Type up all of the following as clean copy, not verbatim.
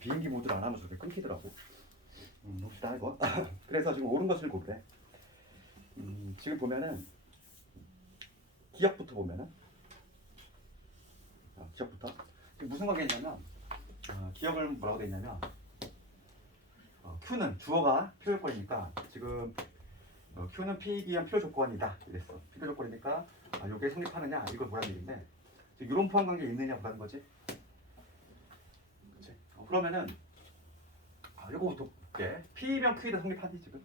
비행기 모드를 안 하면 저렇게 끊기더라고. 봅시다 이거. 그래서 지금 옳은 것을 고르래. 지금 보면은 기억부터 보면은 기억부터 지금 무슨 관계 있냐면 기억을 뭐라고 돼 있냐면 Q는 주어가 필요 조건이니까 지금 Q는 P 기한 필요 조건이다 이랬어. 필요 조건이니까 이게 성립하느냐 이걸 뭐라는 얘기인데 지금 이런 포함 관계 있느냐 보라는 거지. 그치? 그러면은 이거부터 볼게. P면 Q이다 성립하지 지금.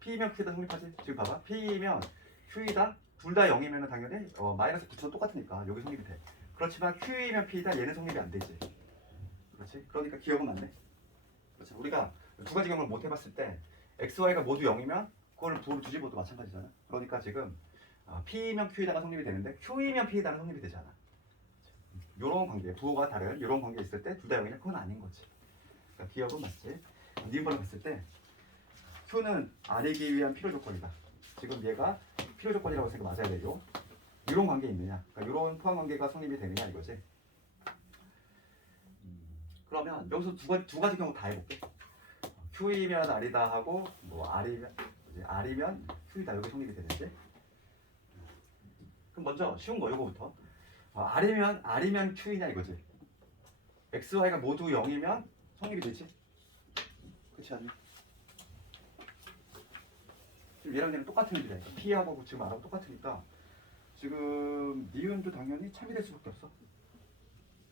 P면 Q이다 성립하지 지금 봐봐. P면 Q이다 둘 다 0이면 당연히 마이너스 붙여도 똑같으니까 여기 성립이 돼. 그렇지만 Q이면 P이다 얘는 성립이 안 되지. 그렇지? 그러니까 기억은 맞네. 그렇죠. 우리가 두 가지 경우를 못 해봤을 때 x, y가 모두 0이면 그걸 부호를 뒤집어도 마찬가지잖아. 그러니까 지금 P이면 Q이다가 성립이 되는데 Q이면 P이다는 성립이 되지 않아. 이런 관계, 부호가 다른 이런 관계 있을 때 둘 다 0이냐? 그건 아닌 거지. 그러니까 기억은 맞지. 니은번을 봤을 때 Q는 R이기 위한 필요 조건이다. 지금 얘가 필요 조건이라고 했으니까 맞아야 되죠. 이런 관계 있느냐? 그러니까 이런 포함 관계가 성립이 되느냐 이거지. 그러면 여기서 두 가지 경우 다 해볼게. Q이면 R이다 하고 뭐 R이면 Q이다 여기 성립이 되는지. 그럼 먼저 쉬운 거 이거부터. R이면 Q이냐 이거지. X, Y가 모두 0이면 성립이 되지. 그렇지 않니? 지금 얘랑 얘는 똑같은 일이야. P하고 지금 R하고 똑같으니까 지금 니은도 당연히 참이 될 수밖에 없어.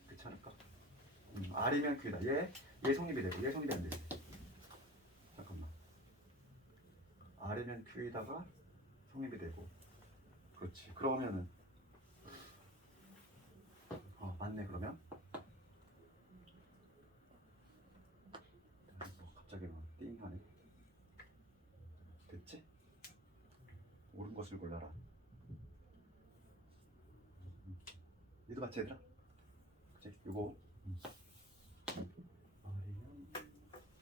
그렇지 않을까? R이면 Q이다. 얘 성립이 되고 얘 성립이 안 되지. 잠깐만. R이면 Q이다가 성립이 되고. 그렇지. 그러면은 맞네 그러면. 갑자기 막 띵하네. 됐지? 옳은 것을 골라라. 니도 맞지 얘들아? 그치? 요거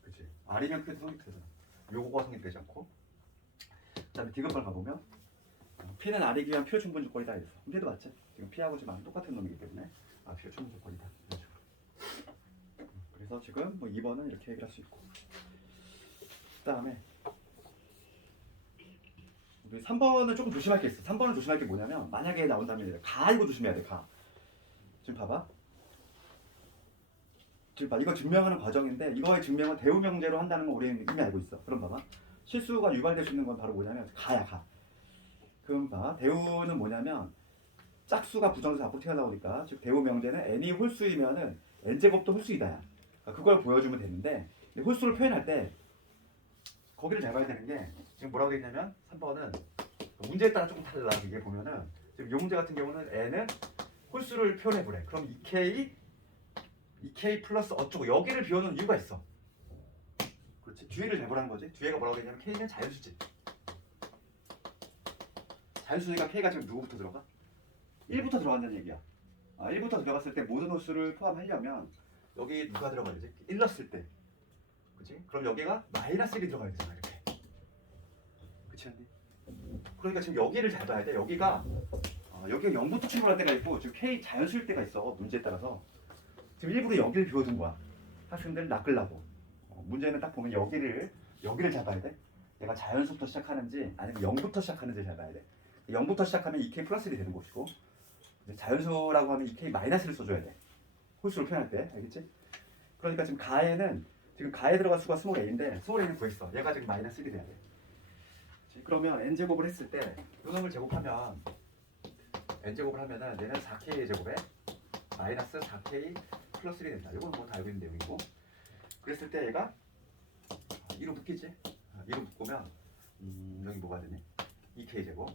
그치? R이면 Q도 성립되잖아. 요거가 성립되지 않고. 그 다음에 디귿발 가보면 P는 R이기 위한 필요 충분 조건이다 이랬어. 얘도 맞지? 지금 P하고 지금 R은 똑같은 놈이기 때문에 필요 충분 조건이다. 이런 식으로. 그래서 지금 뭐 2번은 이렇게 얘기할 수 있고. 그 다음에 우리 3번은 조금 조심할 게 있어. 3번은 조심할 게 뭐냐면 만약에 나온다면 가 이거 조심해야 돼. 가. 지금 봐봐. 지금 봐. 이거 증명하는 과정인데 이거의 증명은 대우명제로 한다는 건 우리는 이미 알고 있어. 그럼 봐봐. 실수가 유발될 수 있는 건 바로 뭐냐면 가야 가. 그럼 봐. 대우는 뭐냐면 짝수가 부정수 앞으로 튀어나오니까 즉 대우명제는 n이 홀수이면은 n제곱도 홀수이다야. 그걸 보여주면 되는데 홀수를 표현할 때 거기를 잘 봐야 되는 게 지금 뭐라고 돼 있냐면 3번은 문제에 따라 조금 달라. 이게 보면은 지금 이 문제 같은 경우는 n은 홀수를 표현해 보래. 그럼 2k 플러스 어쩌고 여기를 비워놓은 이유가 있어. 그렇지. 뒤에를 잘 보라는 거지. 뒤에가 뭐라고 돼 있냐면 k는 자연수지. 자연수니까 k가 지금 누구부터 들어가? 1부터 들어간다는 얘기야. 1부터 들어갔을 때 모든 홀수를 포함하려면 여기 누가 들어가야 되지? 1 넣었을 때. 그치? 그럼 여기가 마이너스 1이 들어가야 되잖아 이렇게. 그치 않니? 그러니까 지금 여기를 잘 봐야 돼. 여기가 0부터 출발할 때가 있고 지금 K 자연수일 때가 있어. 문제에 따라서. 지금 일부러 여기를 비워둔 거야. 학생들 낚으려고. 문제는 딱 보면 여기를 잘 봐야 돼. 내가 자연수부터 시작하는지 아니면 0부터 시작하는지 잘 봐야 돼. 0부터 시작하면 2K 플러스 1이 되는 것이고 자연수라고 하면 2K 마이너스를 써줘야 돼. 홀수를 표현할 때. 알겠지? 그러니까 지금 가에 들어갈 수가 스몰 a인데 스몰 a는 구했어. 얘가 지금 마이너스 1이 돼야 돼. 그러면 n제곱을 했을 때 요놈을 제곱하면 n제곱을 하면은 얘는 4k 제곱에 마이너스 4k 플러스 1이 된다. 이거는 뭐 다 알고 있는 내용이고. 그랬을 때 얘가 2로 묶이지. 2로 묶으면 여기 뭐가 되니? 2k 제곱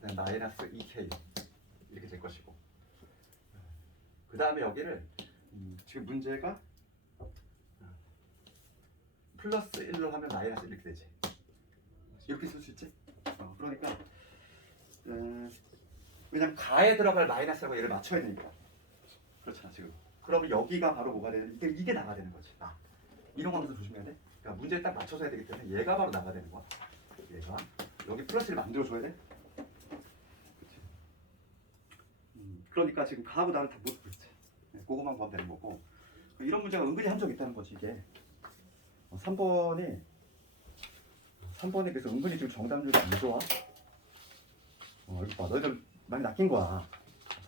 그다음 마이너스 2k 이렇게 될 것이고 그 다음에 여기를 지금 문제가 플러스 1로 하면 마이너스 이렇게 되지. 이렇게 쓸 수 있지? 그러니까 왜냐면 가에 들어갈 마이너스라고 얘를 맞춰야 되니까. 그렇잖아 지금. 그러면 여기가 바로 뭐가 되는? 이게 나가야 되는 거지. 이런 거 하면서 조심해야 돼. 그러니까 문제에 딱 맞춰서 해야 되기 때문에 얘가 바로 나가야 되는 거야. 얘가 여기 플러스를 만들어줘야 돼. 그치? 그러니까 지금 가하고 나를 다 못 그렇지. 그거만 보면 되는 거고. 이런 문제가 은근히 한 적 있다는 거지 이게. 3번이 그래서 은근히 지금 정답률이 안 좋아. 이거 봐, 너희들 많이 낚인 거야.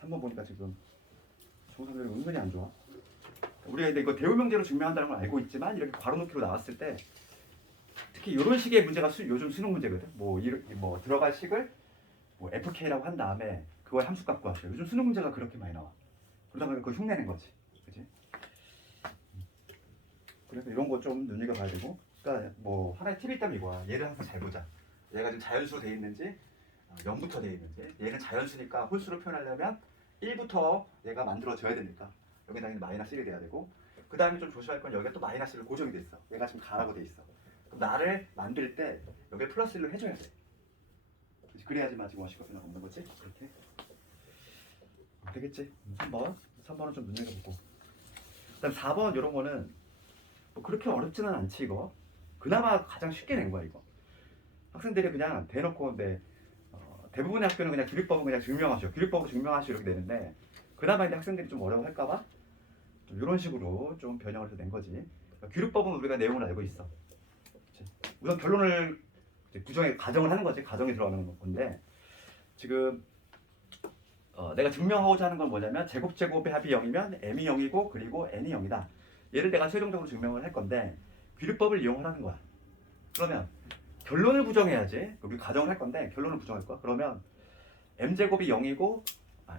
3번 보니까 지금 정답률이 은근히 안 좋아. 우리가 근데 이거 대우 명제로 증명한다는 걸 알고 있지만 이렇게 괄호 넣기로 나왔을 때 특히 이런 식의 문제가 요즘 수능 문제거든. 뭐 들어갈 식을 뭐 FK라고 한 다음에 그걸 함수값 구하셔. 요즘 수능 문제가 그렇게 많이 나와. 그러다 보니까 그걸 흉내낸 거지. 그치? 그래서 이런 거 좀 눈여겨봐야 되고. 그러니까 뭐 하나의 팁이 있다면 이거야. 얘를 항상 잘 보자. 얘가 지금 자연수로 돼 있는지 0부터 돼 있는지. 얘는 자연수니까 홀수로 표현하려면 1부터 얘가 만들어져야 되니까 여기다 마이너스 1이 돼야 되고, 그 다음에 좀 조심할 건 여기가 또 마이너스 1로 고정이 돼 있어. 얘가 지금 가라고 돼 있어. 그럼 나를 만들 때 여기에 플러스 1로 해줘야 돼. 그래야지만 지금 원식 변화가 없는 거지. 이렇게 되겠지. 3번은 좀 눈여겨보고. 그다음 4번 이런 거는 뭐 그렇게 어렵지는 않지. 이거 그나마 가장 쉽게 낸 거야. 이거 학생들이 그냥 대놓고 대부분의 학교는 그냥 기립법은 그냥 증명하셔. 기립법으로 증명하시오 이렇게 되는데, 그나마 이제 학생들이 좀 어려워할까봐 좀 이런 식으로 좀 변형을 해서 낸 거지. 기립법은 우리가 내용을 알고 있어. 우선 결론을 부정에 가정을 하는 거지. 가정이 들어가는 건데, 지금 내가 증명하고자 하는 건 뭐냐면 제곱의 합이 0이면 m이 0이고 그리고 n이 0이다. 얘를 내가 최종적으로 증명을 할 건데 귀립법을 이용하라는 거야. 그러면 결론을 부정해야지. 우리 가정을 할 건데 결론을 부정할 거야. 그러면 m제곱이 0이고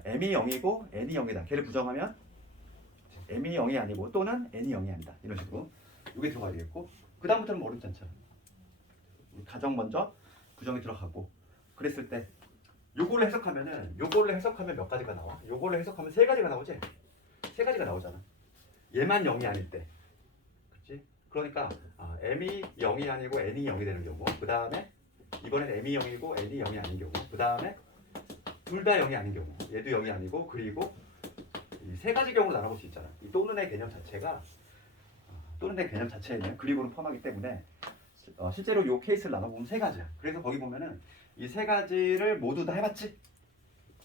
m이 0이고 n이 0이다. 걔를 부정하면 m이 0이 아니고 또는 n이 0이 아니다. 이런 식으로 이게 들어가야 되겠고, 그 다음부터는 뭐 어렵지 않잖아. 가정 먼저 부정이 들어가고, 그랬을 때 요거를 해석하면 몇 가지가 나와? 요거를 해석하면 세 가지가 나오지? 세 가지가 나오잖아. 얘만 0이 아닐 때. 그렇지? 그러니까 m이 0이 아니고 n이 0이 되는 경우, 그 다음에 이번엔 m이 0이고 n이 0이 아닌 경우, 그 다음에 둘 다 0이 아닌 경우, 얘도 0이 아니고, 그리고 이 세 가지 경우로 나눠볼 수 있잖아. 이 또는의 개념 자체가 또는의 개념 자체에는 그리고는 포함하기 때문에 실제로 요 케이스를 나눠보면 세 가지야. 그래서 거기 보면은 이 세 가지를 모두 다 해봤지?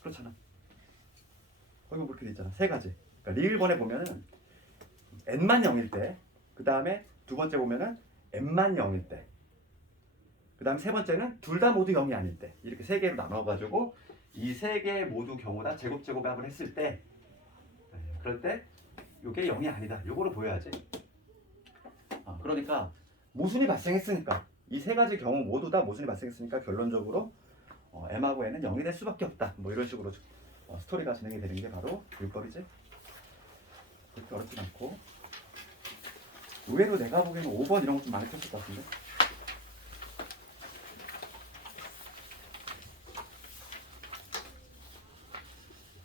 그렇잖아. 거기 그렇게 돼 있잖아. 세 가지. 그러니까 리을번에 보면은 n만 0일 때, 그 다음에 두 번째 보면은 n만 0일 때, 그 다음 세 번째는 둘 다 모두 0이 아닐 때, 이렇게 세 개로 나눠가지고 이 세 개 모두 경우 다 제곱합을 했을 때, 그럴 때 이게 0이 아니다. 요거를 보여야지. 그러니까 모순이 발생했으니까, 이 세 가지 경우 모두 다 모순이 발생했으니까 결론적으로 m하고 n은 0이 될 수밖에 없다. 뭐 이런 식으로 스토리가 진행이 되는 게 바로 율법이지. 그렇게 어렵진 않고, 의외로 내가 보기에는 5번 이런 거 좀 많이 켰을 것 같은데.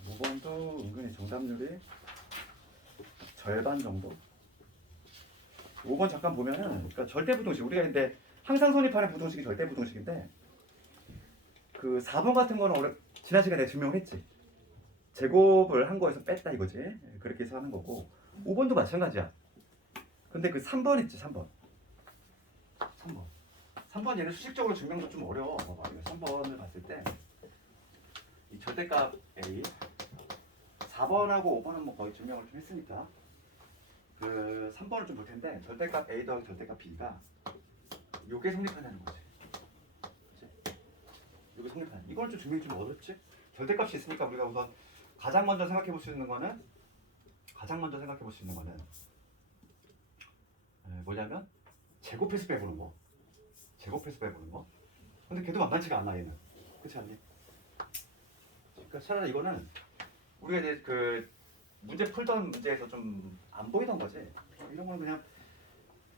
5번도 은근히 정답률이 절반 정도. 5번 잠깐 보면은, 그러니까 절대부동식, 우리가 근데 항상 선입하는 부동식이 절대부동식인데, 그 4번 같은 거는 지난 시간에 내가 증명을 했지. 제곱을 한 거에서 뺐다 이거지. 그렇게 해서 하는 거고, 5번도 마찬가지야. 근데 그 3번 있지, 3번. 3번 얘는 수식적으로 증명도 좀 어려워. 3번을 봤을 때 이 절대값 A, 4번하고 5번은 뭐 거의 증명을 좀 했으니까 그 3번을 좀 볼 텐데, 절대값 A 더하기 절대값 B가 요게 성립하냐는 거지. 그치? 요게 성립하냐. 이걸 좀 증명이 좀 어렵지? 절대값이 있으니까 우리가 우선 가장 먼저 생각해 볼 수 있는 거는 뭐냐면 제곱해서 빼보는 거. 근데 걔도 만만치가 않아, 얘는. 그렇지 않니? 그러니까 차라리 이거는 우리가 이제 그 문제 풀던 문제에서 좀 안 보이던 거지. 이런 건 그냥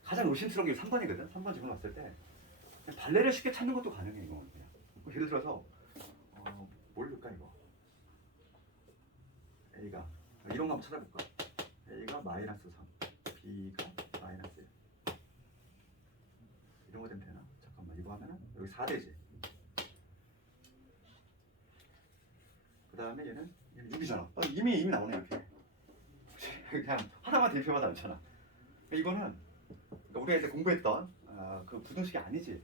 가장 의심스러운 게 3번이거든. 3번 지금 왔을 때 그냥 발레를 쉽게 찾는 것도 가능해. 이거 그냥. 예를 들어서 뭘 넣을까 이거. A가 이런 거 한번 찾아볼까. A가 마이너스 3, B가 마이너스 1. 이런 거 되면 되나? 잠깐만, 이거 하면은 여기 4되지. 그 다음에 얘는 6이잖아. 이미 나오네 이렇게. 그냥 하나만 대입해봐도 않잖아. 이거는 우리가 이제 공부했던 그 부등식이 아니지.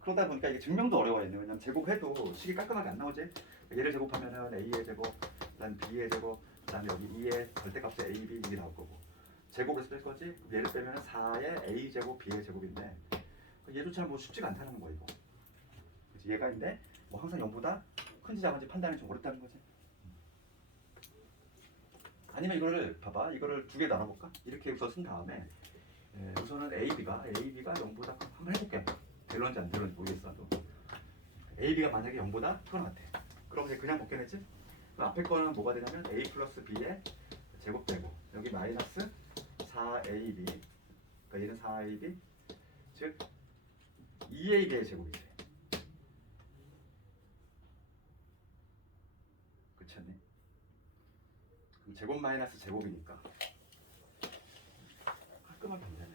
그러다 보니까 이게 증명도 어려워했네. 왜냐면 제곱해도 식이 깔끔하게 안 나오지. 얘를 제곱하면은 A의 제곱, 그다음 B의 제곱, 그다음에 여기 2의 절대값의 A, B 이게 나올 거고. 제곱을 쓸 거지. 얘를 빼면 4의 a 제곱 b의 제곱인데 얘조차 뭐 쉽지가 않다는 거야 이거. 그치? 얘가 있는데 뭐 항상 0보다 큰지 작은지 판단이 좀 어렵다는 거지. 아니면 이거를 봐봐. 이거를 두 개 나눠볼까? 이렇게 우선 쓴 다음에 우선은 AB가 0보다 한번 해볼게. 될런지 안 될런지 모르겠어. AB가 만약에 0보다 큰 것 같아. 그럼 이제 그냥 벗겨내지? 그럼 앞에 거는 뭐가 되냐면 A 플러스 B의 제곱되고 여기 마이너스 4AB 그러니까 얘는 4AB 즉 2AB의 제곱이지. 그렇지 않니? 그럼 제곱 마이너스 제곱이니까 깔끔하게 안 되네.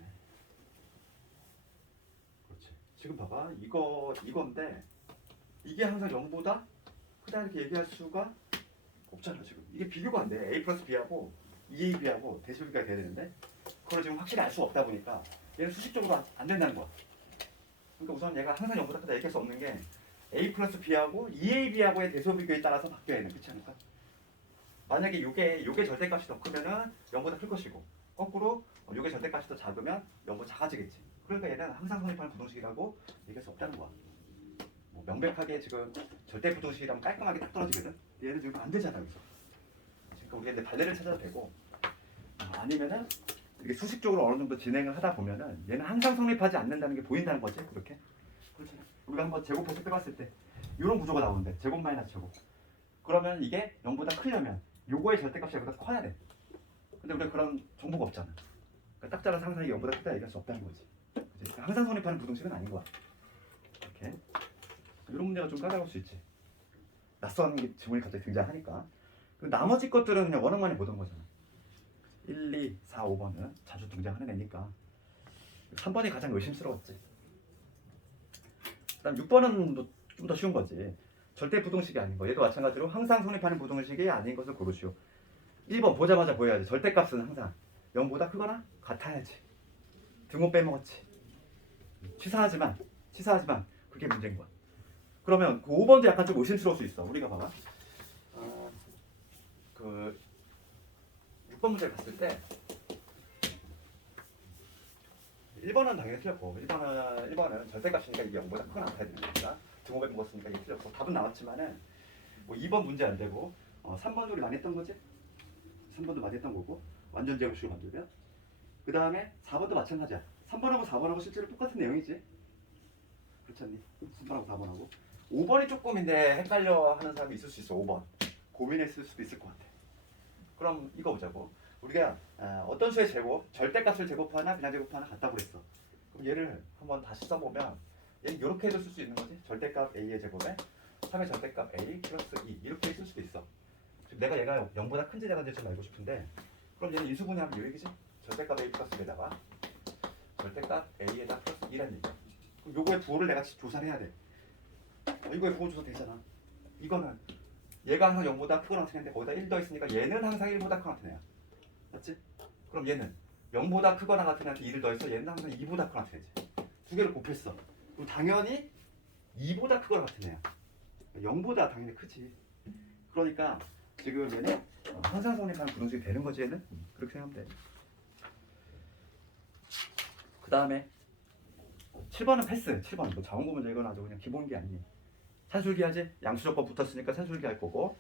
그렇지. 지금 봐봐. 이건데 이게 항상 0보다 크다 이렇게 얘기할 수가 없잖아 지금. 이게 비교가 안 돼. A 플러스 B하고 2AB하고 대수비가 돼야 되는데 그걸 지금 확실히 알 수가 없다 보니까 얘는 수식적으로 안 된다는 거야. 그러니까 우선 얘가 항상 0보다 크다 얘기할 수 없는 게 A 플러스 B하고 2AB하고의 대소 비교에 따라서 바뀌어야 되는 그렇지 않을까? 만약에 요게 절대값이 더 크면은 0보다 클 것이고 거꾸로 요게 절대값이 더 작으면 0보다 작아지겠지. 그러니까 얘는 항상 성립하는 부등식이라고 얘기할 수 없다는 거야. 뭐 명백하게 지금 절대 부등식이라면 깔끔하게 딱 떨어지거든. 얘는 지금 안 되잖아 여기서. 그러니까 우리가 이제 반대를 찾아도 되고 아니면은 이게 수식적으로 어느 정도 진행을 하다 보면은 얘는 항상 성립하지 않는다는 게 보인다는 거지. 그렇게. 그렇지. 우리가 한번 제곱해서 빼봤을 때 이런 구조가 나오는데 제곱 마이너스 제곱. 그러면 이게 0보다 크려면 요거의 절대값이 여기보다 커야 돼. 근데 우리가 그런 정보가 없잖아. 그러니까 딱 잘라서 항상 0보다 크다 얘기할 수 없다는 거지. 그치? 항상 성립하는 부등식은 아닌 거야. 이렇게. 이런 문제가 좀 까다로울 수 있지. 낯선 게 지문이 갑자기 등장하니까. 나머지 것들은 그냥 원어만이 보던 거잖아. 1, 2, 4, 5번은 자주 등장하는 애니까 3번이 가장 의심스러웠지. 그 다음 6번은 좀 더 쉬운 거지. 절대 부등식이 아닌 거. 얘도 마찬가지로 항상 성립하는 부등식이 아닌 것을 고르시오. 1번 보자마자 보여야지. 절대값은 항상 0보다 크거나 같아야지. 등호 빼먹었지. 치사하지만 그게 문제인 거야. 그러면 그 5번도 약간 좀 의심스러울 수 있어. 우리가 봐봐. 그 6번 문제를 봤을 때 1번은 당연히 틀렸고 1번은 절대값이니까 이게 0보다 크거나 같아야 되는 거니까 등호 빼먹었으니까 이게 틀렸고 답은 나왔지만은 뭐 2번 문제 안 되고 3번도 우리 많이 했던 거지? 3번도 많이 했던 거고 완전 제곱식으로 만들면 그 다음에 4번도 마찬가지야. 3번하고 4번하고 실제로 똑같은 내용이지. 그렇지 않니? 3번하고 4번하고 5번이 조금 인데 헷갈려 하는 사람이 있을 수 있어. 5번 고민했을 수도 있을 것 같아. 그럼 이거 보자고. 우리가 어떤 수의 제곱, 절대값을 제곱하나 그냥 제곱하나 같다고 그랬어. 그럼 얘를 한번 다시 써보면 얘는 이렇게 해도 쓸 수 있는 거지. 절대값 a의 제곱에 3의 절대값 a 플러스 2 이렇게 쓸 수도 있어. 내가 얘가 0보다 큰지 작은지 좀 알고 싶은데 그럼 얘는 인수분해하면 이 얘기지. 절대값 a 플러스 2에다가 절대값 a에다 플러스 2라는 얘기야. 그럼 요거의 부호를 내가 조사를 해야 돼. 이거의 부호 조사 되잖아. 이거는 얘가 항상 0보다 크거나 같은 애인데 거기다 1 더 있으니까 얘는 항상 1보다 크거나 같은 애야. 맞지? 그럼 얘는 0보다 크거나 같은 애한테 2를 더해서 얘는 항상 2보다 크거나 같은 애지. 두 개를 곱했어. 그럼 당연히 2보다 크거나 같은 애야. 0보다 당연히 크지. 그러니까 지금 얘는 항상 성립하는 부등식이 되는 거지 얘는. 그렇게 생각하면 돼. 그 다음에 7번은 패스. 7번 뭐 자원구 문제 이건 아주 그냥 기본기 아니니. 산술기 하지? 양수조건 붙었으니까 산술기 할 거고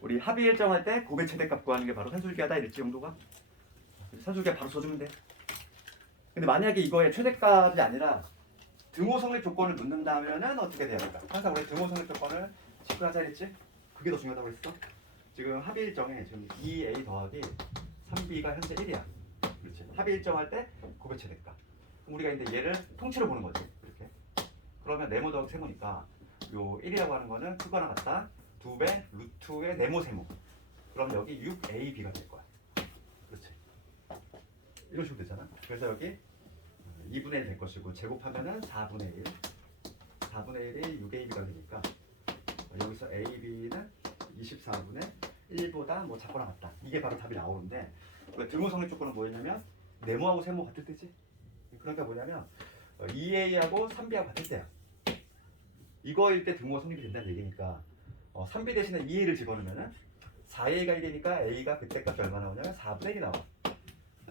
우리 합의 일정할 때 곱의 최대값 구하는 게 바로 산술기하다 이랬지 정도가. 산술기가 바로 써주면 돼. 근데 만약에 이거의 최대값이 아니라 등호 성립 조건을 묻는다면은 어떻게 돼야 될까? 항상 우리 등호 성립 조건을 체크하자 했지? 그게 더 중요하다고 했어. 지금 합의 일정에 지금 2a 더하기 3b가 현재 1이야. 그렇지? 합의 일정할 때 곱의 최대값. 그럼 우리가 이제 얘를 통째로 보는 거지. 이렇게. 그러면 네모 더하기 세모니까 요 1이라고 하는 거는 크거나 같다. 2배 루트의 네모 세모. 그럼 여기 6ab가 될 거야. 그렇지? 이런 식으로 되잖아. 그래서 여기 2분의 1 될 것이고 제곱하면은 4분의 1. 4분의 1이 6ab가 되니까 여기서 ab는 24분의 1보다 뭐 작거나 같다. 이게 바로 답이 나오는데 등호 성립 조건은 뭐였냐면 네모하고 세모 같을 때지. 그러니까 뭐냐면 2a하고 3b하고 같을 때야. 이거일 때 등호가 성립이 된다는 얘기니까 3b 대신에 2a를 집어넣으면은 4a가 1이니까 a가 그때 값이 얼마 나오냐면 4분의 1이 나와.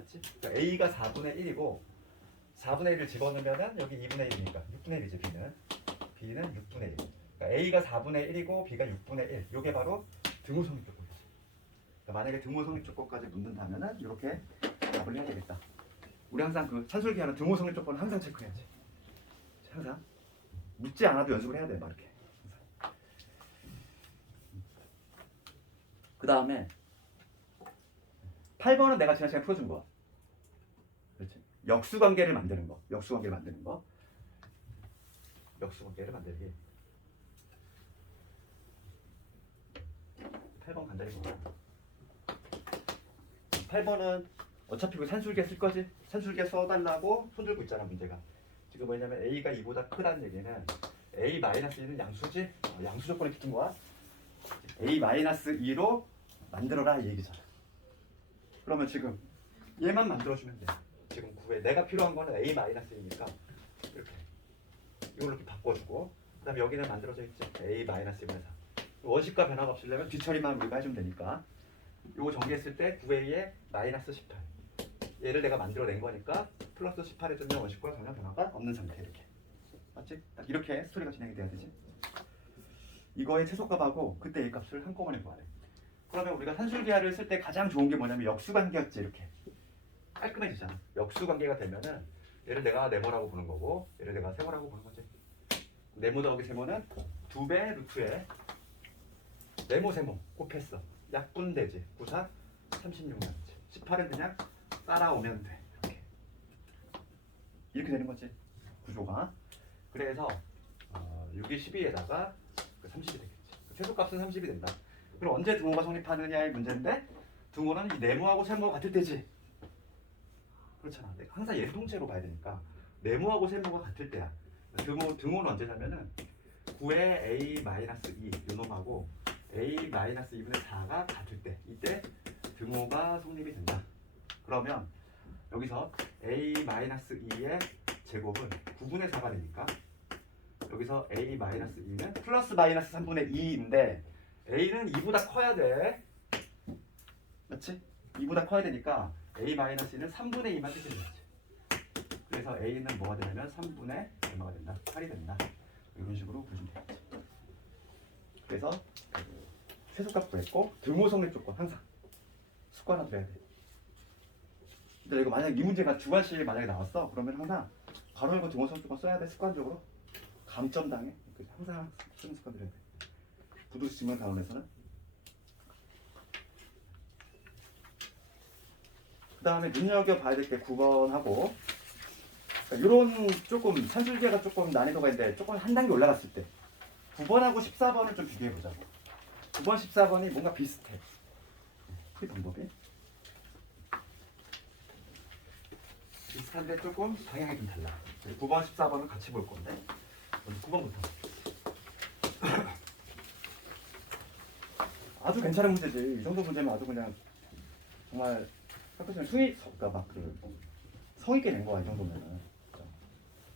맞지? 그러니까 A가 4분의 1이고 4분의 1을 집어넣으면은 여기 2분의 1이니까 6분의 1이지 B는 6분의 1. 그러니까 A가 4분의 1이고 B가 6분의 1. 이게 바로 등호 성립 조건이지. 그러니까 만약에 등호 성립 조건까지 묻는다면은 이렇게 답을 해야 되겠다. 우리 항상 그 산술기하는 등호 성립 조건은 항상 체크해야지. 항상 묻지 않아도 연습을 해야 돼, 막 이렇게. 그 다음에 8번은 내가 지난 시간에 풀어준 거야. 그렇지? 역수관계를 만드는 거. 역수관계를 만드는 거. 역수관계를 만들기. 8번 간단히 보자. 8번은 어차피 그 산술계 쓸 거지? 산술계 써달라고 손 들고 있잖아, 문제가. 지금 뭐냐면 A가 2보다 크다는 얘기는 A-2는 양수지? 양수 조건을 지킨 거야. A-2로 만들어라 이 얘기잖아. 그러면 지금 얘만 만들어주면 돼. 지금 구해. 내가 필요한 거는 A-2니까 이렇게 이걸로 이렇게 바꿔주고, 그 다음에 여기는 만들어져 있지. A-1분의 4. 원식과 변화가 없으려면 뒤처리만 우리가 해주면 되니까 요거 정리했을 때 9A에 마이너스 18. 얘를 내가 만들어낸 거니까 플러스 18 해주면 원식과 전혀 변화가 없는 상태. 이렇게 맞지? 딱 이렇게 스토리가 진행이 돼야 되지. 이거의 최소값하고 그때 A 값을 한꺼번에 구하래. 그러면 우리가 산술기하를 쓸 때 가장 좋은 게 뭐냐면 역수관계였지. 이렇게 깔끔해지잖아. 역수관계가 되면은 얘를 내가 네모라고 부르는 거고 얘를 내가 세모라고 부르는 거지. 네모 더하기 세모는 2배 루트에 네모 세모 곱했어. 약분되지. 94 36면 18은 그냥 따라오면 돼. 이렇게 되는 거지 구조가. 그래서 6이 12에다가 30이 되겠지. 최소값은 30이 된다. 그럼 언제 등호가 성립하느냐의 문제인데 등호는 이 네모하고 세모가 같을 때지. 그렇잖아. 항상 예동체로 봐야 되니까 네모하고 세모가 같을 때야. 등호는 언제냐면은 9의 A-2 요놈하고 A-2분의 4가 같을 때, 이때 등호가 성립이 된다. 그러면 여기서 A-2의 제곱은 9분의 4가 되니까 여기서 A-2는 플러스 마이너스 3분의 2인데 A는 2보다 커야 돼. 맞지? 2보다 커야 되니까 A-2는 3분의 2만 뜻이 되지. 그래서 A는 뭐가 되냐면 3분의 얼마가 된다? 8이 된다. 이런 식으로 보시면 되겠지. 그래서 최소값 구했고 등호 성립 조건 항상 습관 하나 들어야 돼. 근데 이거 만약 이 문제가 주관식 만약에 나왔어, 그러면 항상 가로 열고 등호 성립 조건 써야 돼. 습관적으로 감점 당해. 항상 쓰는 습관 들여야 돼. 부두식지문 가론에서는. 그 다음에 눈여겨봐야 될 게 9번하고 이런 조금 산술계가 조금 난이도가 있는데 조금 한 단계 올라갔을 때 9번하고 14번을 좀 비교해보자고. 9번, 14번이 뭔가 비슷해. 이 방법이 비슷한데 조금 방향이 좀 달라. 9번, 14번을 같이 볼 건데 먼저 9번부터. 아주 괜찮은 문제지. 이 정도 문제면 아주 그냥 정말 학교생활 그러니까 막 그 성의있게 낸 거야 이 정도면은.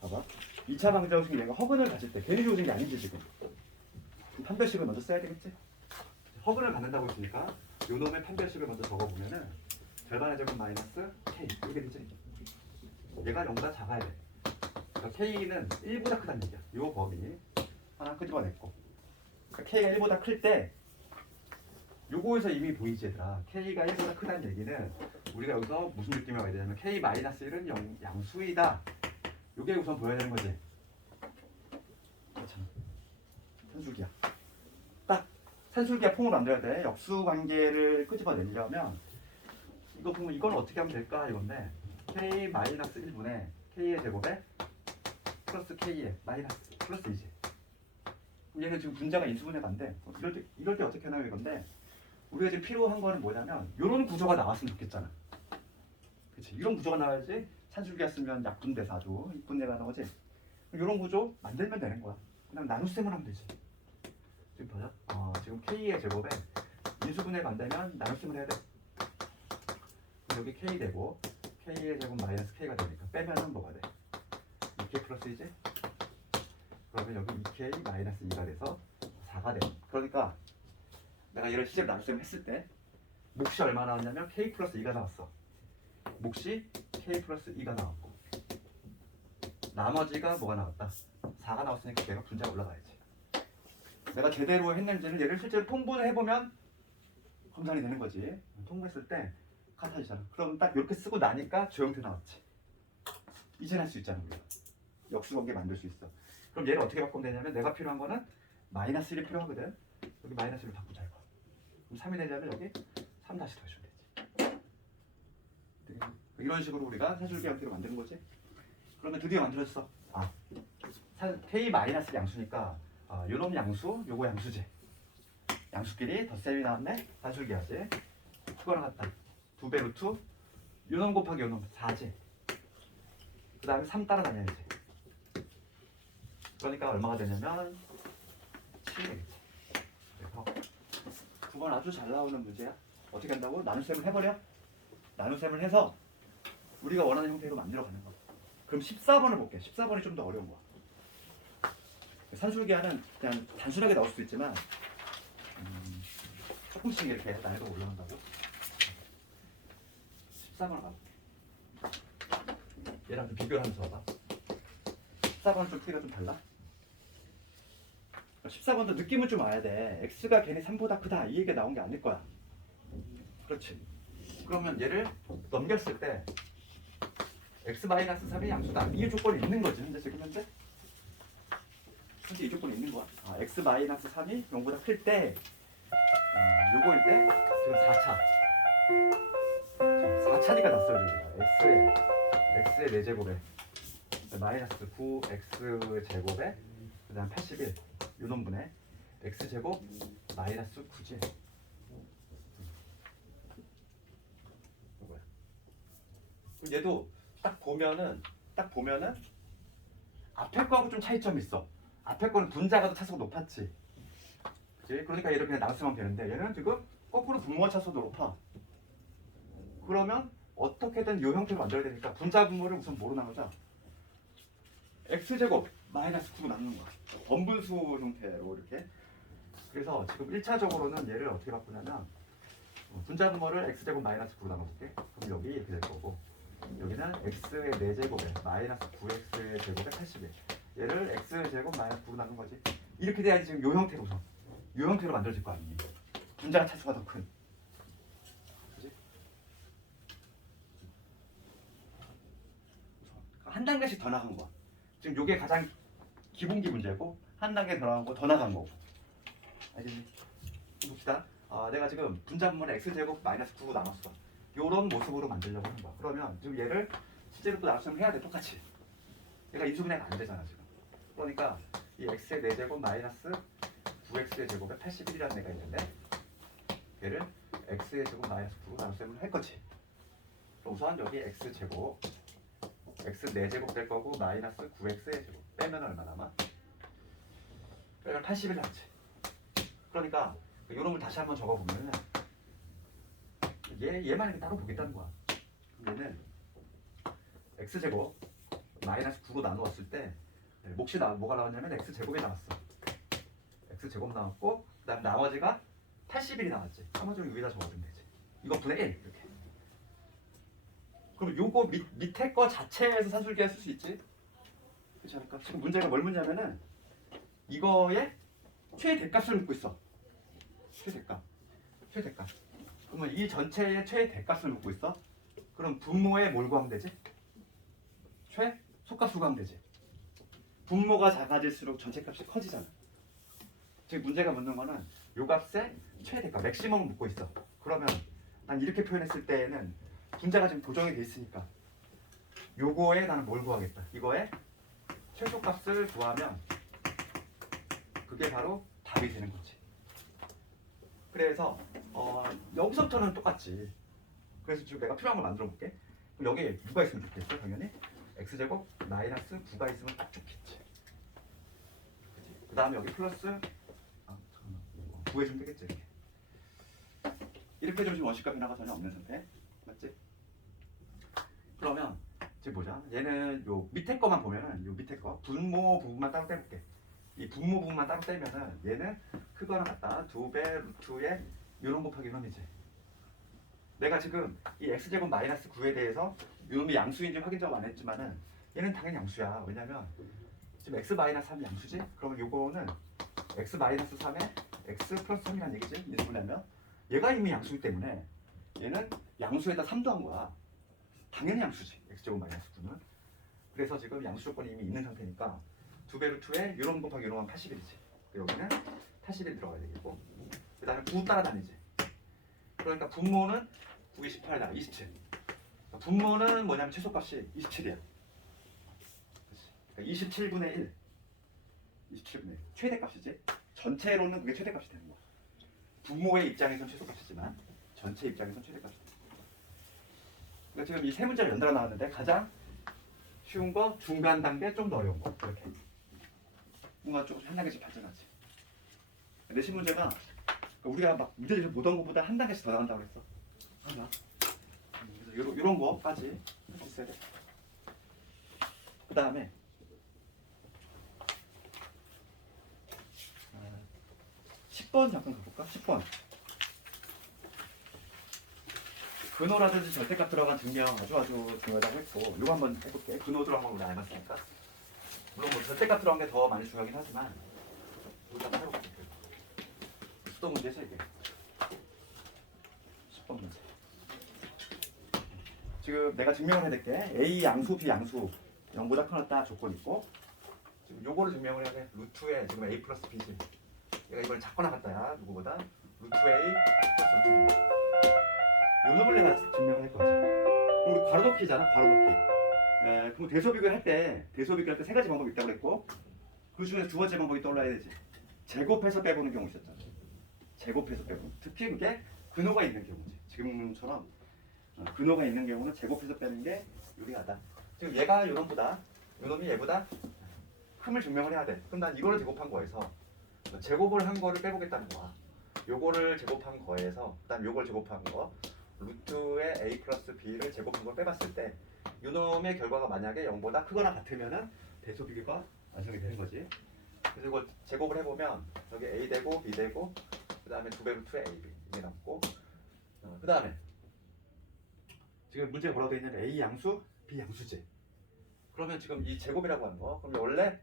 봐봐. 2차 방정식 얘가 허근을 가질 때 괜히 주어진 게 아니지 지금. 판별식을 먼저 써야 되겠지. 허근을 갖는다고 했으니까 요 놈의 판별식을 먼저 적어보면은 절반의 제곱 마이너스 K 이렇게 되지. 얘가 0보다 작아야 돼. 그러니까 K는 1보다 크다는 얘기야. 요 범위 하나 끄집어냈고, 그러니까 K가 1보다 클 때 요거에서 이미 보이지 얘들아. K가 1보다 크다는 얘기는 우리가 여기서 무슨 느낌이 와야 되냐면 K-1은 양수이다. 요게 우선 보여야 되는 거지. 그렇잖아. 산술기야. 딱 산술기야 폼을 만들어야 돼. 역수관계를 끄집어내려면 이거 보면 이건 어떻게 하면 될까 이건데 K-1분의 K의 제곱에 플러스 K의 마이너스 플러스 2지. 얘는 지금 분자가 인수분해가 안 돼. 이럴 때 어떻게 하나 이건데 우리가 지금 필요한 거는 뭐냐면 이런 구조가 나왔으면 좋겠잖아. 그렇지? 이런 구조가 나와야지 산술기였으면 약분돼서 아주 이쁜 애가 나오지. 이런 구조 만들면 되는 거야. 그냥 나눗셈을 하면 되지. 지금 보자. 지금 K의 제곱에 인수분해가 안 되면 나눗셈을 해야 돼. 여기 K 되고 K의 제곱 마이너스 K가 되니까 빼면은 뭐가 돼? 2K 플러스 2지? 그러면 여기 2K 마이너스 2가 돼서 4가 돼. 그러니까 내가 얘를 실제로 나눗셈 했을 때 몫이 얼마 나왔냐면 K 플러스 2가 나왔어. 몫이 k 플러스 2가 나왔고 나머지가 뭐가 나왔다? 4가 나왔으니까 내가 분자가 올라가야지. 내가 제대로 했는지는 얘를 실제로 통분을 해보면 검산이 되는 거지. 통분했을 때 같아지잖아. 그럼 딱 이렇게 쓰고 나니까 조형태 나왔지. 이제 할 수 있잖아 우리가. 역수관계 만들 수 있어. 그럼 얘를 어떻게 바꾸면 되냐면 내가 필요한 거는 마이너스 1이 필요하거든. 여기 마이너스 1을 바꾸자 이거. 그럼 3이 되려면 여기 3 다시 더해주면 되지. 되겠네. 이런 식으로 우리가 사줄기 형태로 만드는 거지. 그러면 드디어 만들어졌어. K 마이너스 양수니까 요놈 양수, 요거 양수지. 양수끼리 덧셈이 나왔네. 사줄기 하지. 그거랑 같다. 2배 루트 요놈 곱하기 요놈 4지. 그 다음에 3 따라다녀야지. 그러니까 얼마가 되냐면 7이 되겠지. 그래서 9번 아주 잘 나오는 문제야. 어떻게 한다고? 나눗셈을 해버려. 나눗셈을 해서 우리가 원하는 형태로 만들어가는 거야. 그럼 14번을 볼게. 14번이 좀 더 어려운 거야. 산술기하는 그냥 단순하게 나올 수도 있지만 조금씩 이렇게 난이도가 올라간다고. 14번을 가볼게. 얘랑 좀 비교를 하면서 봐봐. 14번은 좀 크기가 좀 달라. 14번도 느낌은 좀 와야 돼. x가 걔네 3보다 크다 이 얘기가 나온 게 아닐 거야. 그렇지. 그러면 얘를 넘겼을 때 x-3이 양수다. 이 조건이 있는 거지. 근데 지금 현재 이 조건이 있는 거야. x-3이 0보다 클 때 요거일 때 지금 4차. 지금 4차니까 났어요. 여기가 x의 4제곱에 마이너스 9x 제곱에 그 다음 81 요놈분의 x제곱 마이너스 9지. 얘도 딱 보면은 앞에 거하고 좀 차이점이 있어. 앞에 거는 분자가 더 차수가 높았지. 그치? 그러니까 얘를 그냥 나눴으면 되는데 얘는 지금 거꾸로 분모가 차수가 높아. 그러면 어떻게든 이 형태로 만들어야 되니까 분자 분모를 우선 뭐로 나누자? x제곱 마이너스 9 나누는 거야. 번분수 형태로 이렇게. 그래서 지금 1차적으로는 얘를 어떻게 바꾸냐면 분자 분모를 x제곱 마이너스 9로 나눠볼게. 그럼 여기 이렇게 될 거고 여기는 x의 4제곱에 마이너스 9x의 제곱에 81 얘를 x제곱 마이너스 9로 나눈 거지. 이렇게 돼야지 지금 요 형태로 우선 요 형태로 만들어질 거 아니니. 분자가 차수가 더 큰. 그치? 한 단계씩 더 나간 거야. 지금 요게 가장 기본기 문제고 한 단계 더 나간 거 더 나간 거고. 알겠니? 봅시다. 내가 지금 분자 분모를 x제곱 마이너스 9로 나눴어. 요런 모습으로 만들려고 하는 거야. 그러면 지금 얘를 실제로 또 나눗셈을 해야 돼. 똑같이. 얘가 인수분해가 안 되잖아 지금. 그러니까 이 x의 4제곱 마이너스 9x의 제곱에 81이라는 애가 있는데 얘를 x의 제곱 마이너스 9로 나눗셈을 할 거지. 그럼 우선 여기 x제곱 x 4제곱 될 거고 마이너스 9x의 제곱 빼면 얼마 남아? 빼면 81 남지. 그러니까 요놈을 다시 한번 적어보면은 얘만 이렇게 따로 보겠다는 거야. 얘는 x제곱 마이너스 9로 나누었을 때 몫이 뭐가 나왔냐면 x제곱이 나왔어. x제곱 나왔고 그 다음 나머지가 81이 나왔지. 나머지는 여기다 적어주면 되지. 이거 분의 1 이렇게. 그럼 요거 밑에 거 자체에서 산술기가 쓸 수 있지. 그렇지 않을까? 지금 문제가 뭘 묻냐면은 이거의 최대값을 묻고 있어. 최대값. 그러면 이 전체의 최대값을 묻고 있어. 그럼 분모에 뭘 구하면 되지? 속값을 구하면 되지. 분모가 작아질수록 전체 값이 커지잖아. 지금 문제가 묻는 거는 요 값의 최대값, 맥시멈을 묻고 있어. 그러면 난 이렇게 표현했을 때에는 분자가 지금 고정이 돼 있으니까 요거에 나는 뭘 구하겠다. 이거의 최소값을 구하면 그게 바로 답이 되는 거지. 그래서 여기서부터는 똑같지. 그래서 지금 내가 필요한 걸 만들어 볼게. 그럼 여기 누가 있으면 좋겠어? 당연히 x제곱 마이너스 9가 있으면 딱 좋겠지. 그 다음에 여기 플러스 잠깐만 9해주면 되겠지. 이렇게 해주면 원식과 변화가 전혀 없는 상태. 맞지? 그러면 지금 보자. 얘는 요 밑에 거만 보면은 요 밑에 거 분모 부분만 따로 떼볼게. 이 분모 부분만 따로 떼면은 얘는 크거나 같다. 2배 루트에 요런 곱하기 요놈이지. 내가 지금 이 x제곱 마이너스 9에 대해서 이놈이 양수인지 확인 작업 안 했지만은 얘는 당연히 양수야. 왜냐면 지금 x 마이너스 3이 양수지? 그러면 요거는 x 마이너스 3에 x 플러스 3이란 얘기지? 이게 뭐냐면 얘가 이미 양수이기 때문에 얘는 양수에다 3 더한 거야. 당연히 양수지. x제곱 마이너스 9는. 그래서 지금 양수 조건이 이미 있는 상태니까 2배 루트에 요런 곱하기 요런 하면 81이지. 여기는 81 들어가야 되겠고 그 다음에 9 따라다니지. 그러니까 분모는 9에 18이다. 27. 분모는 뭐냐면 최소값이 27이야. 그러니까 27분의 1. 27분의 1. 최대값이지. 전체로는 그게 최대값이 되는 거야. 분모의 입장에선 최소값이지만 전체 입장에선 최대값이 되는 거야. 그러니까 지금 이 세 문제를 연달아 나왔는데 가장 쉬운 거, 중간 단계, 좀 더 어려운 거 이렇게. 뭔가 조금 한 단계씩 발전하지. 내신 문제가 우리가 막 문제를 보던 것보다 한 단계씩 더 나간다고 그랬어. 하나. 그래서 이런 거까지 할 수 있어야 돼. 그 다음에 10번 잠깐 가볼까? 10번. 근호라든지 절대값 들어간 증명 아주 중요하다고 했고 이거 한번 해볼게. 근호 들어간 건 우리 알았으니까. 물론 뭐 절대값 들어간 게 더 많이 중요하긴 하지만 이거 한번 해볼게. 수도 문제죠 이게. 10번 문제. 지금 내가 증명을 해야 될 게 A 양수, B 양수 0보다 커졌다 조건 있고 지금 요거를 증명을 해야 돼. 루트에 지금 A 플러스 B지. 얘가 이걸 작거나 같다야. 누구보다 루트 A 플러스 루트 B. 요 놈을 내가 증명을 할 거지. 그럼 우리 괄호넣기잖아. 괄호넣기. 그럼 대소비교 할 때 세 가지 방법이 있다고 그랬고 그 중에서 두 번째 방법이 떠올라야 되지. 제곱해서 빼보는 경우 있었잖아. 제곱해서 빼보는. 특히 그게 근호가 있는 경우지. 지금처럼 근호가 있는 경우는 제곱해서 빼는 게 유리하다. 지금 얘가 요놈보다 요놈이 얘보다 큼을 증명을 해야 돼. 그럼 난 이거를 제곱한 거에서 제곱을 한 거를 빼보겠다는 거야. 요거를 제곱한 거에서 그다음 요걸 제곱한 거 루트의 a 플러스 b를 제곱한 걸 빼봤을 때 요놈의 결과가 만약에 0보다 크거나 같으면은 대소비교가 완성이 되는 거지. 그래서 이걸 제곱을 해보면 여기 a 되고 b 되고 그 다음에 2배 루트의 ab 이게 남고 그 다음에 지금 문제에 뭐라고 되어 있냐면 a 양수, b 양수지. 그러면 지금 이 제곱이라고 하는 거 그러면 원래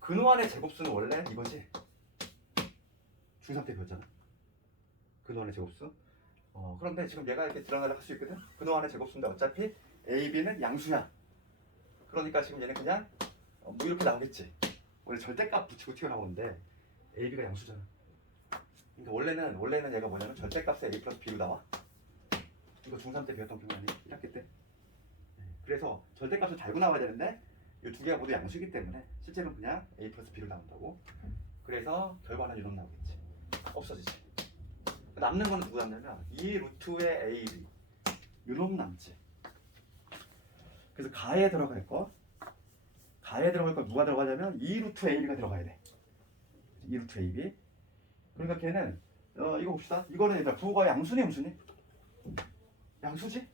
근호 안의 제곱수는 원래 이거지. 중3 때 배웠잖아. 근호 안의 제곱수. 그런데 지금 얘가 이렇게 들어가려 할 수 있거든. 근호 안의 제곱수인데 어차피 a, b는 양수야. 그러니까 지금 얘는 그냥 뭐 이렇게 나오겠지. 원래 절대값 붙이고 튀어나오는데 a, b가 양수잖아. 그러니까 원래는 얘가 뭐냐면 절대값에 a 플러스 b로 나와. 이거 중3 때 배웠던 기억 아니? 1학기 때. 그래서 절대값을 달고 나와야 되는데 이 두 개가 모두 양수이기 때문에 실제로는 그냥 a 플러스 b로 나온다고. 그래서 결과는 이런 나오겠지. 없어지지. 남는 거는 누구 남냐면 2 루트의 a, b 이놈 남지. 그래서 가에 들어갈 거 누가 들어가냐면 2 루트 a, b가 들어가야 돼. 2 루트 a, b. 그러니까 걔는 이거 봅시다. 이거는 일단 부호가 양수니 음수니? 양수지?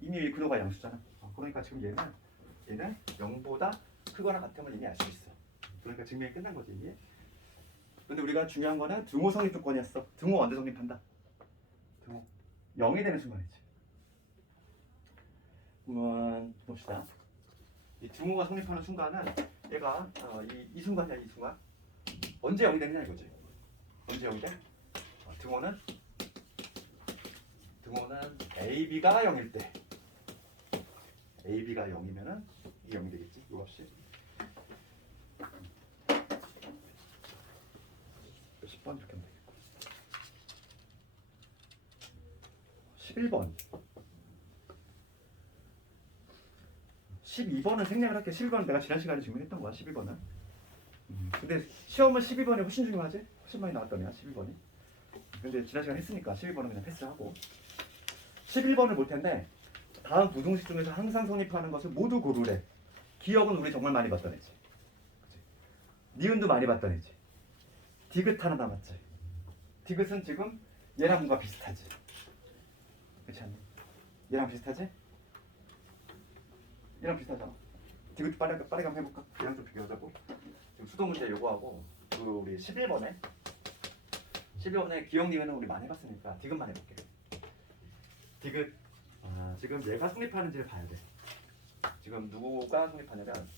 이미 근호가 양수잖아. 그러니까 지금 얘는 0보다 크거나 같으면 이미 알 수 있어. 그러니까 증명이 끝난 거지 이게. 근데 우리가 중요한 거는 등호 성립 조건이었어. 등호 언제 성립한다? 등호 0이 되는 순간이지. 봅시다. 이 등호가 성립하는 순간은 얘가 이 순간이야. 이 순간 언제 0이 되느냐 이거지. 언제 0이 돼? 등호는 AB가 0일 때 AB가 0이면은 이 0이 되겠지. 요 값이 10번 이렇게 하면 되겠고 11번 12번은 생략을 할게. 12번은 내가 지난 시간에 증명했던 거야. 12번은 근데 시험은 12번이 훨씬 중요하지? 훨씬 많이 나왔더냐 12번이. 근데 지난 시간에 했으니까 12번은 그냥 패스하고 11번을 볼 텐데 다음 부등식 중에서 항상 성립하는 것을 모두 고르래. 기억은 우리 정말 많이 봤던 애지. 그치? 니은도 많이 봤던 애지. 디귿 하나 남았지. 디귿은 지금 얘랑 뭔가 비슷하지. 그렇지 않니? 얘랑 비슷하지? 얘랑 비슷하잖아. 디귿 빠르게 한번 해볼까? 얘랑 좀 비교하자고. 지금 수도 문제 요거하고 그 우리 11번에 기억 니은은 우리 많이 해봤으니까 디귿만 해볼게. 디귿. 지금 얘가 성립하는지를 봐야 돼. 지금 누가 성립하냐면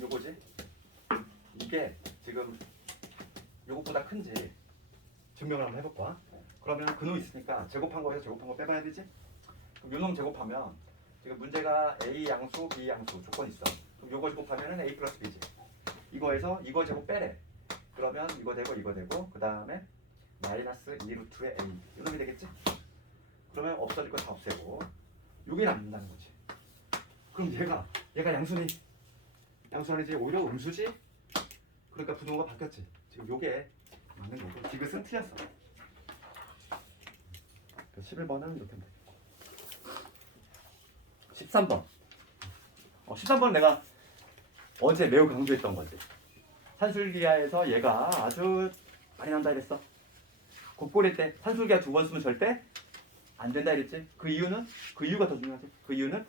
요거지. 이게 지금 요것보다 큰지 증명을 한번 해볼 거야. 그러면 근호 있으니까 제곱한 거에서 제곱한 거 빼봐야 되지. 그럼 요놈 제곱하면 지금 문제가 A 양수, B 양수 조건 있어. 그럼 요거 제곱하면은 A 플러스 B지. 이거에서 이거 제곱 빼래. 그러면 이거 되고 그 다음에 마이너스 2 루트의 A 이놈이 되겠지? 그러면 없어질 거 다 없애고 요게 남는다는 거지. 그럼 얘가 양수아니지 오히려 음수지? 그러니까 부등호가 바뀌었지. 지금 요게 맞는 거고 디귿은 틀렸어. 11번은 이렇게 하면 되겠고 13번 13번 내가 어제 매우 강조했던 거지. 산술기하에서 얘가 아주 많이 난다 이랬어. 곱골일 때 산술기하 2번 쓰면 절대 안 된다 이랬지. 그 이유가 더 중요하지. 그 이유는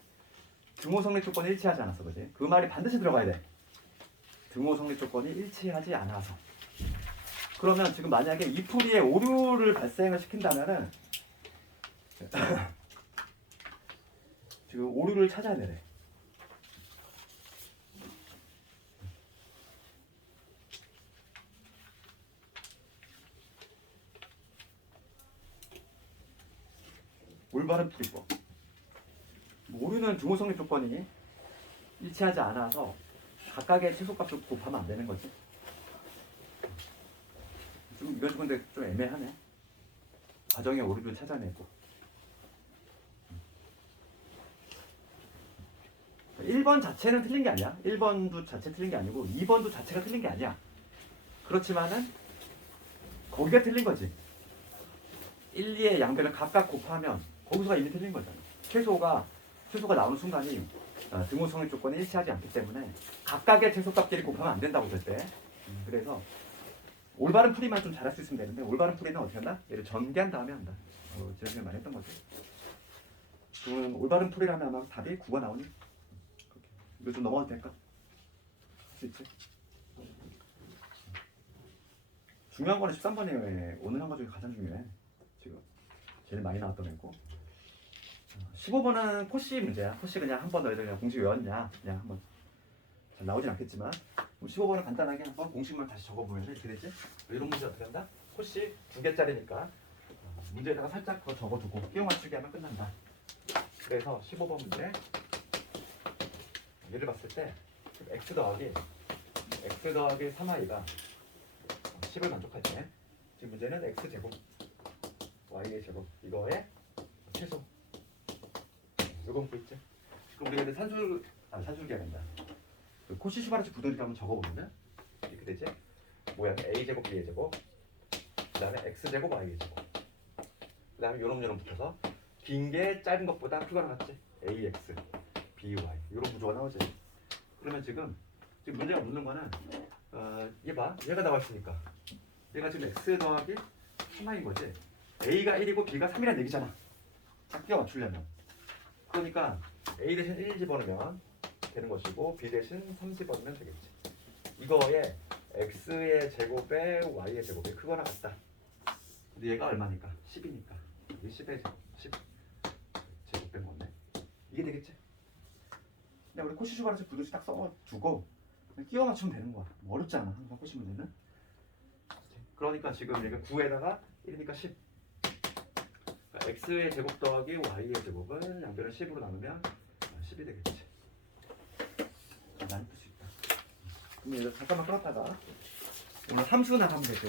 등호 성립 조건이 일치하지 않았어. 그지? 그 말이 반드시 들어가야 돼. 등호 성립 조건이 일치하지 않아서. 그러면 지금 만약에 이 풀이에 오류를 발생을 시킨다면은 지금 오류를 찾아야 되네. 올바른 풀이법. 오류는 등호 성립 조건이 일치하지 않아서 각각의 최소값을 곱하면 안 되는 거지. 좀 이건 근데 좀 애매하네. 과정의 오류를 찾아내고. 1번 자체는 틀린 게 아니야. 1번도 자체 틀린 게 아니고 2번도 자체가 틀린 게 아니야. 그렇지만은 거기가 틀린 거지. 1, 2의 양변을 각각 곱하면 거기서가 이미 틀린 거잖아. 최소가 나오는 순간이 등호 성립 조건이 일치하지 않기 때문에 각각의 최소값끼리 곱하면 안 된다고 될 때. 그래서 올바른 풀이만 좀 잘할 수 있으면 되는데 올바른 풀이는 어떻게 한다? 얘를 전개한 다음에 한다. 지난주에 많이 했던 거지. 그러면 올바른 풀이라면 아마 답이 9가 나오니? 이거 좀 넘어가도 될까? 할 수 있지? 중요한 거는 13번이에요. 오늘 한 거 중에 가장 중요해. 지금 제일 많이 나왔던 애고 15번은 코시 문제야. 코시 그냥 한 번 너희들 그냥 공식 외웠냐 그냥 한번 잘 나오진 않겠지만 15번은 간단하게 한번 공식만 다시 적어보면 이렇게 되지. 이런 문제 어떻게 한다? 코시 2개짜리니까 문제에다가 살짝 더 적어두고 끼워 맞추기 하면 끝난다. 그래서 15번 문제 얘를 봤을 때 x 더하기 3i가 10을 만족할 때 지금 문제는 x제곱 y의 제곱 이거의 최소 요거 묻고 있지. 그럼 우리가 산술기가 된다. 그 코시 슈바르츠 부등식 한번 적어보면 이렇게 되지. 모양이 a제곱 b의 제곱 그 다음에 x제곱 y의 제곱 그 다음에 요놈 붙여서 긴 게 짧은 것보다 크거나 같지. ax by 이런 구조가 나오지. 그러면 지금 문제가 묻는 거는 얘 봐. 얘가 나와 있으니까 얘가 지금 x 더하기 3i인 거지. a가 1이고 b가 3이라는 얘기잖아. 딱 끼워 맞추려면. 그러니까 a 대신 1 집어넣으면 되는 것이고 b 대신 3 집어넣으면 되겠지. 이거에 x의 제곱에 y의 제곱이 크거나 같다. 근데 얘가 얼마니까? 10이니까 여기 10의 10 제곱된 건데 이게 되겠지? 근데 우리 코시 슈바르츠 부등식 딱 써두고 끼워 맞추면 되는 거야. 뭐 어렵지 않아. 항상 코시 문제는. 그러니까 지금 얘가 9에다가 1이니까 10. 그러니까 x의 제곱 더하기 y의 제곱은 양변을 10으로 나누면 10이 되겠지. 많이 풀 수 있다. 그럼 얘를 잠깐만 끌었다가 오늘 함수 나가면 되죠.